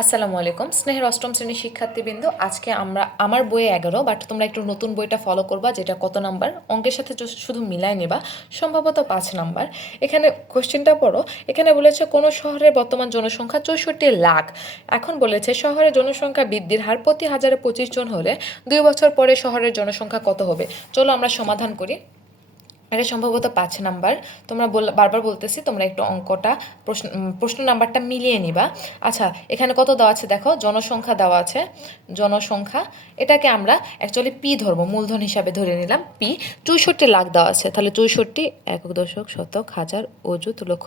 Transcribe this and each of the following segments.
আসসালামু আলাইকুম স্নেহের অষ্টম শ্রেণীর শিক্ষার্থীবৃন্দ, আজকে আমার বইয়ে 11, বাট তোমরা একটু নতুন বইটা ফলো করবা, যেটা কত নাম্বার অঙ্কের সাথে শুধু মিলাই নেবা, সম্ভবত 5 নাম্বার। এখানে কোশ্চেনটা পড়ো। এখানে বলেছে কোনো শহরের বর্তমান জনসংখ্যা 64 লাখ। এখন বলেছে শহরের জনসংখ্যা বৃদ্ধির হার প্রতি হাজারে 25 জন হলে 2 বছর পরে শহরের জনসংখ্যা কত হবে। চলো আমরা সমাধান করি। এটা সম্ভবত 5 নাম্বার। তোমরা বারবার বলতেছি তোমরা একটু অঙ্কটা প্রশ্ন নাম্বারটা মিলিয়ে নিবা। আচ্ছা, এখানে কত দেওয়া আছে দেখো, জনসংখ্যা দেওয়া আছে। জনসংখ্যা এটাকে আমরা অ্যাকচুয়ালি পি ধরবো, মূলধন হিসাবে ধরে নিলাম পি। 64 লাখ দেওয়া আছে, তাহলে 64 একক দশক শতক হাজার অযুত লক্ষ,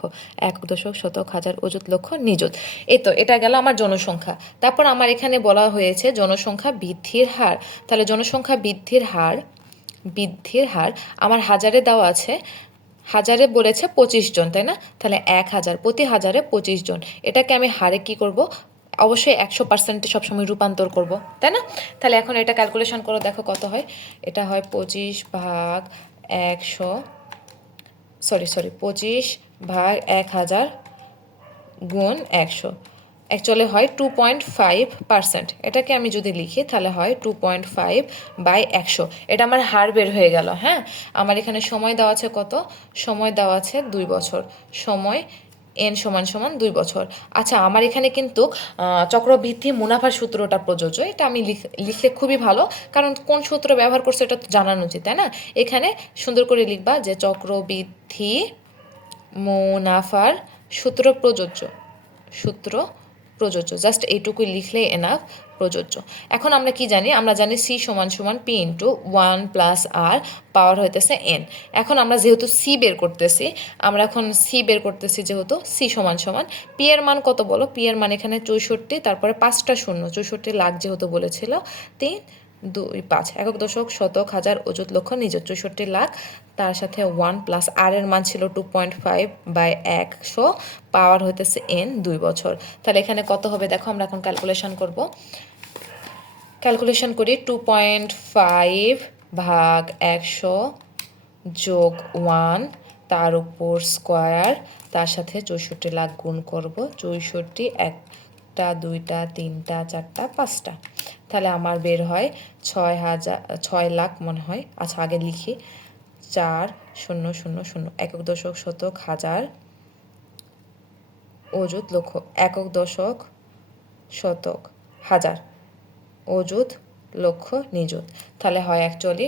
একক দশক শতক হাজার অযুত লক্ষ নিযুত। এই তো এটা গেল আমার জনসংখ্যা। তারপর আমার এখানে বলা হয়েছে জনসংখ্যা বৃদ্ধির হার। তাহলে জনসংখ্যা বৃদ্ধির হার আমার হাজারে দেওয়া আছে। হাজারে বলেছে 25 জন, তাই না? তাহলে 1000 প্রতি হাজারে 25 জন। এটাকে আমি হারে কি করব, অবশ্যই 100% সবসময় রূপান্তর করব, তাই না? তাহলে এখন এটা ক্যালকুলেশন করো, দেখো কত হয়। এটা হয় 25 ভাগ 100, সরি 25 ভাগ 1000 গুণ 100, অ্যাকচুয়ালি হয় 2.5%। এটাকে আমি যদি লিখি তাহলে হয় 2.5/100। এটা আমার হার বের হয়ে গেল। হ্যাঁ, আমার এখানে সময় দেওয়া আছে কত, সময় দেওয়া আছে 2 বছর, সময় n = 2 বছর। আচ্ছা, আমার এখানে কিন্তু চক্রবৃদ্ধি মুনাফার সূত্রটা প্রযোজ্য। এটা আমি লিখলে খুবই ভালো, কারণ কোন সূত্র ব্যবহার করছে এটা তো জানানো উচিত, তাই না? এখানে সুন্দর করে লিখবা যে চক্রবৃদ্ধি মুনাফার সূত্র প্রযোজ্য, জাস্ট এইটুকুই লিখলেই এনাফ, প্রযোজ্য। এখন আমরা কি জানি, আমরা জানি সি সমান পি ইন্টু 1+r পাওয়ার হইতেছে n। এখন আমরা যেহেতু সি বের করতেছি, যেহেতু সি সমান পি এর মান কত বলো। পি এর মান এখানে 64, তারপরে 5টা শূন্য, 64 লাখ যেহেতু বলেছিল, 3, 2, 5, একক দশক শতক হাজার অযুত লক্ষ নিযুত, 64 লাখ। তার সাথে 1+r এর মান ছিল 2.5/100, পাওয়ার হইতেছে n, 2 বছর। তাহলে এখানে কত হবে দেখো, আমরা এখন ক্যালকুলেশন করি। 2.5 ভাগ 100 যোগ 1 তার উপর স্কোয়ার, তার সাথে 64 লাখ গুণ করব। 64 একটা, দুইটা, তিনটা, চারটা, 5টা, তাহলে আমার বের হয় 6 লাখ মনে হয়। আচ্ছা, আগে লিখি 4000, একক দশক শতক হাজার অযুত লক্ষ, একক দশক শতক হাজার অযুত লক্ষ নিযুত। তাহলে হয় অ্যাকচুয়ালি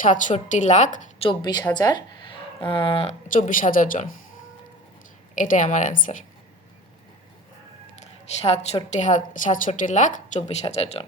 67,24,000 জন। এটাই আমার অ্যান্সার, 67,24,000 জন।